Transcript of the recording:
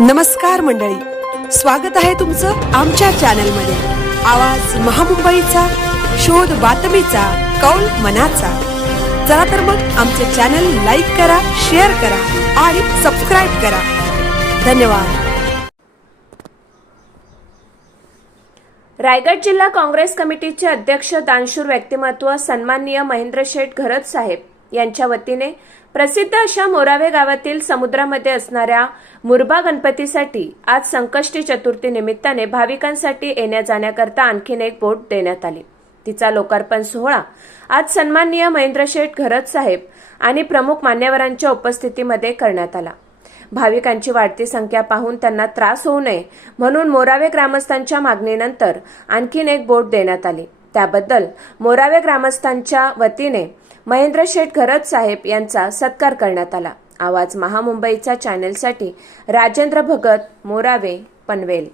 नमस्कार मंडळी, स्वागत आहे तुमचं आमच्या चॅनलमध्ये। आवाज महामुंबईचा, शोध बातमीचा, कौल मनाचा। चला तर मग आमचे चॅनल लाईक करा, शेअर करा आणि सबस्क्राइब करा। धन्यवाद। रायगड जिल्हा काँग्रेस कमिटीचे अध्यक्ष दानशूर व्यक्तिमत्व सन्माननीय महेंद्र शेठ घरत साहेब यांच्या वतीने प्रसिद्ध अशा मोरावे गावातील समुद्रामध्ये असणाऱ्या मुरबा गणपतीसाठी आज संकष्टी चतुर्थी निमित्ताने भाविकांसाठी येण्या जाण्याकरता आणखीन एक बोट देण्यात आली। तिचा लोकार्पण सोहळा आज सन्माननीय महेंद्र शेठ घरत साहेब आणि प्रमुख मान्यवरांच्या उपस्थितीमध्ये करण्यात आला। भाविकांची वाढती संख्या पाहून त्यांना त्रास होऊ नये म्हणून मोरावे ग्रामस्थांच्या मागणीनंतर आणखीन एक बोट देण्यात आली। त्याबद्दल मोरावे ग्रामस्थांच्या वतीने महेंद्र शेठ घरत साहेब यांचा सत्कार करण्यात आला। आवाज महामुंबईचा चॅनेलसाठी राजेंद्र भगत, मोरावे, पनवेल।